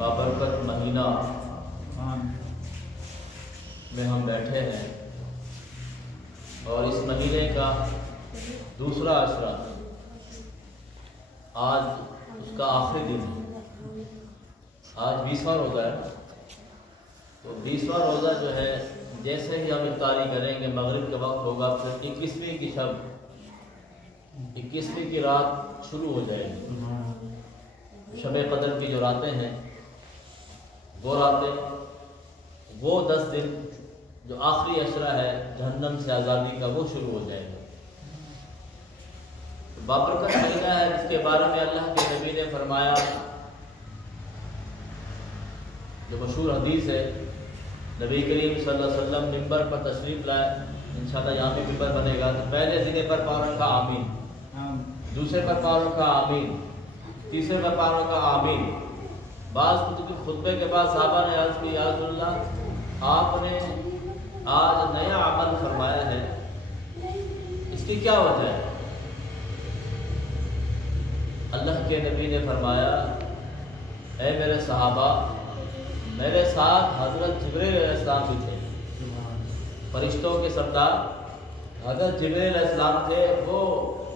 بابرکت مہینہ میں ہم بیٹھے ہیں اور اس مہینے کا دوسرا عشرہ آج اس کا آخری دن ہے۔ آج 20واں روزہ ہے، تو 20واں روزہ جو ہے جیسے ہی ہم افطاری کریں گے مغرب کا وقت ہوگا، پھر 21ویں کی شب 21ویں کی رات شروع ہو جائے گی۔ شب قدر کی جو راتیں ہیں وہ راتیں، وہ 10 دن جو آخری عشرہ ہے جہنم سے آزادی کا، وہ شروع ہو جائے گا۔ بابرکت مہینہ ہے جس کے بارے میں اللہ کے نبی نے فرمایا، جو مشہور حدیث ہے، نبی کریم صلی اللہ علیہ وسلم ممبر پر تشریف لائے، انشاءاللہ یہاں بھی ممبر بنے گا، تو پہلے زنے پر پاؤں رکھا آمین، دوسرے پر پاؤں رکھا آمین، تیسرے پر پاؤں رکھا آمین۔ بعض خطبے کے بعد صحابہ نے عرض کی، یا رسول اللہ آپ نے آج نیا عمل فرمایا ہے، اس کی کیا وجہ ہے؟ اللہ کے نبی نے فرمایا، اے میرے صحابہ، میرے ساتھ حضرت جبریل علیہ السلام بھی تھے، فرشتوں کے سردار حضرت جبریل علیہ السلام تھے، وہ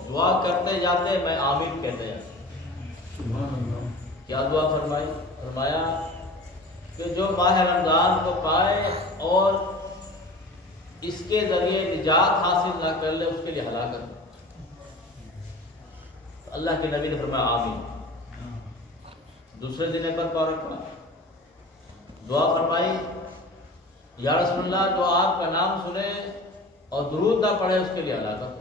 دعا کرتے جاتے میں آمین کہتے جاتے۔ کیا دعا فرمائی؟ فرمایا کہ جو ماہ رمضان کو پائے اور اس کے ذریعے نجات حاصل نہ کر لے، اس کے لیے ہلاکت۔ اللہ کے نبی نے فرمایا آمین۔ دوسرے دن پر پاؤں رکھا، دعا فرمائی، یا رسول اللہ جو آپ کا نام سنے اور درود نہ پڑھے اس کے لیے ہلاکت۔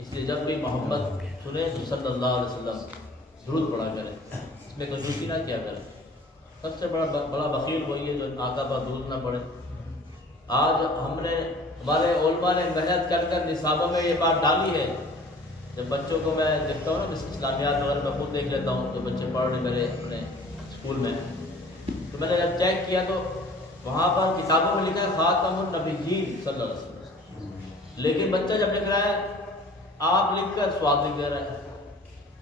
اس لیے جب بھی محمد سنے تو صلی اللہ علیہ وسلم درود پڑھا کرے، اس میں کنجوسی نہ کیا کرے۔ سب سے بڑا بخیل وہی ہے جو آقا پر درود نہ پڑھے۔ آج ہم نے، ہمارے علماء نے محنت کر کر نصابوں میں یہ بات ڈالی ہے۔ جب بچوں کو میں دیکھتا ہوں نا، اسلامیات وغیرہ میں خود دیکھ لیتا ہوں، جو بچے پڑھ رہے میرے اپنے اسکول میں، تو میں نے جب چیک کیا تو وہاں پر کتابوں میں لکھا ہے خاتم النبیین صلی اللہ علیہ وسلم، لیکن بچہ جب لکھ رہا ہے آپ لکھ کر سواد لکھ دے رہا ہے۔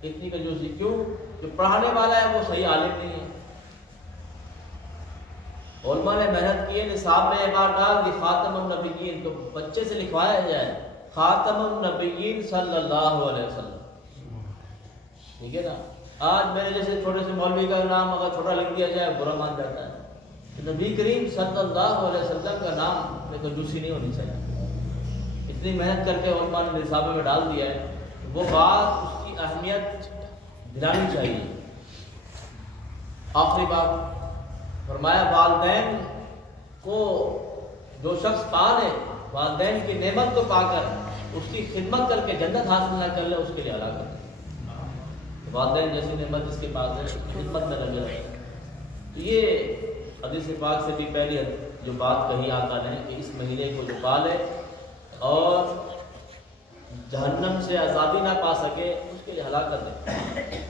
اتنی کنجوسی کیوں؟ جو پڑھانے والا ہے وہ صحیح عالم نہیں ہے۔ علماء نے محنت کی ہے، نصاب میں یہ بات ڈال دی خاتم النبیین، تو بچے سے لکھوایا جائے خاتم النبیین صلی اللہ علیہ وسلم، ٹھیک ہے نا؟ آج میرے جیسے چھوٹے سے مولوی کا نام اگر چھوٹا لکھ دیا جائے برا مان جاتا ہے۔ نبی کریم صلی اللہ علیہ وسلم کا نام میں کنجوسی نہیں ہونی چاہیے۔ اتنی محنت کر کے علماء نے نصابوں میں ڈال دیا ہے، وہ بات اس کی اہمیت دلانی چاہیے۔ آخری بات فرمایا، والدین کو جو شخص پالے، والدین کی نعمت کو پا کر اس کی خدمت کر کے جنت حاصل نہ کر لے، اس کے لیے ہلاکت۔ والدین جیسی نعمت جس کے پاس ہے خدمت میں لگے رہے۔ تو یہ حدیث پاک سے بھی پہلی جو بات کہی آقا نے کہ اس مہینے کو جو پالے اور جہنم سے آزادی نہ پا سکے، اس کے لیے ہلاکت ہے۔